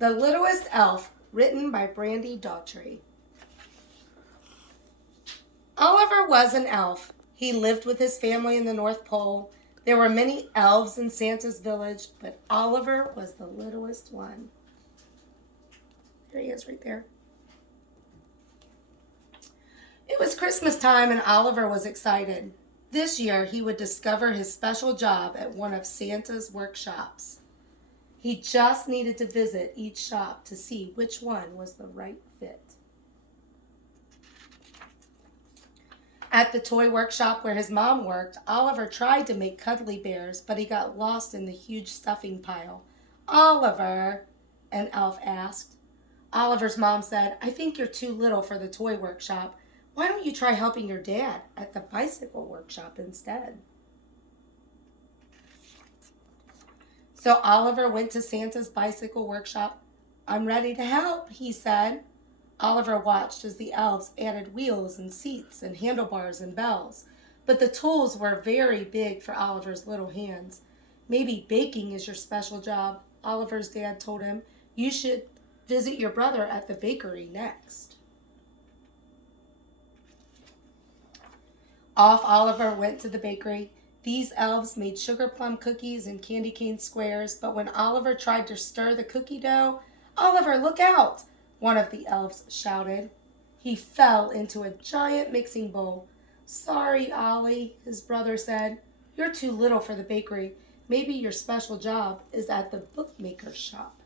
The Littlest Elf, written by Brandy Daughtry. Oliver was an elf. He lived with his family in the North Pole. There were many elves in Santa's village, but Oliver was the littlest one. There he is right there. It was Christmas time and Oliver was excited. This year he would discover his special job at one of Santa's workshops. He just needed to visit each shop to see which one was the right fit. At the toy workshop where his mom worked, Oliver tried to make cuddly bears, but he got lost in the huge stuffing pile. "Oliver," an elf asked. Oliver's mom said, "I think you're too little for the toy workshop. Why don't you try helping your dad at the bicycle workshop instead?" So Oliver went to Santa's bicycle workshop. "I'm ready to help," he said. Oliver watched as the elves added wheels and seats and handlebars and bells. But the tools were very big for Oliver's little hands. "Maybe baking is your special job," Oliver's dad told him. "You should visit your brother at the bakery next." Off Oliver went to the bakery. These elves made sugar plum cookies and candy cane squares, but when Oliver tried to stir the cookie dough, "Oliver, look out!" one of the elves shouted. He fell into a giant mixing bowl. "Sorry, Ollie," his brother said. "You're too little for the bakery. Maybe your special job is at the bookmaker's shop."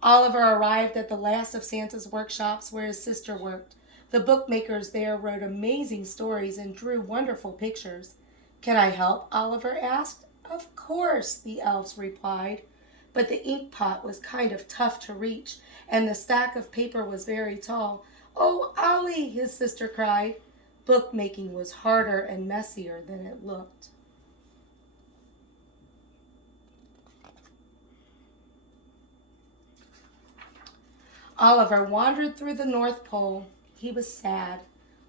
Oliver arrived at the last of Santa's workshops where his sister worked. The bookmakers there wrote amazing stories and drew wonderful pictures. "Can I help?" Oliver asked. "Of course," the elves replied. But the ink pot was kind of tough to reach, and the stack of paper was very tall. "Oh, Ollie," his sister cried. Bookmaking was harder and messier than it looked. Oliver wandered through the North Pole. He was sad.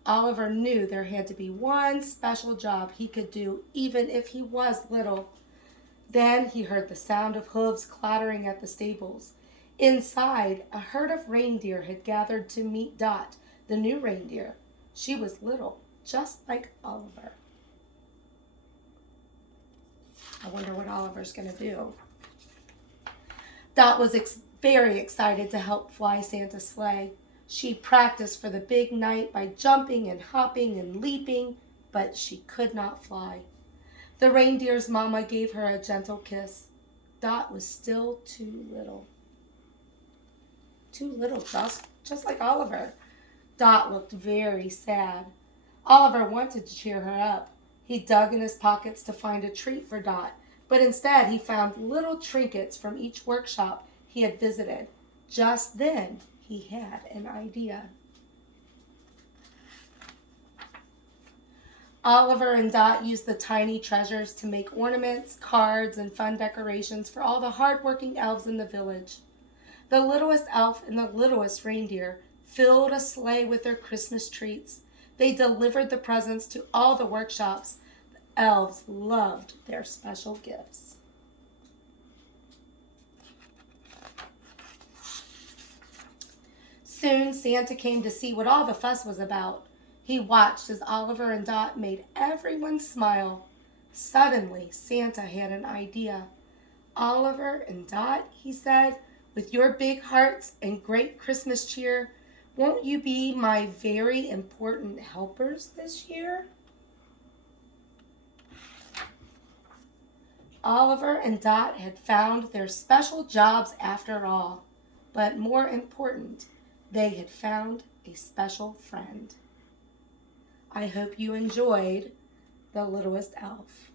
Oliver knew there had to be one special job he could do, even if he was little. Then he heard the sound of hooves clattering at the stables. Inside, a herd of reindeer had gathered to meet Dot, the new reindeer. She was little, just like Oliver. I wonder what Oliver's going to do. Dot was very excited to help fly Santa's sleigh. She practiced for the big night by jumping and hopping and leaping, but she could not fly. The reindeer's mama gave her a gentle kiss. Dot was still too little. Too little, just like Oliver. Dot looked very sad. Oliver wanted to cheer her up. He dug in his pockets to find a treat for Dot, but instead he found little trinkets from each workshop he had visited. Just then, he had an idea. Oliver and Dot used the tiny treasures to make ornaments, cards, and fun decorations for all the hard-working elves in the village. The littlest elf and the littlest reindeer filled a sleigh with their Christmas treats. They delivered the presents to all the workshops. The elves loved their special gifts. Soon Santa came to see what all the fuss was about. He watched as Oliver and Dot made everyone smile. Suddenly, Santa had an idea. "Oliver and Dot," he said, "with your big hearts and great Christmas cheer, won't you be my very important helpers this year?" Oliver and Dot had found their special jobs after all, but more important, they had found a special friend. I hope you enjoyed The Littlest Elf.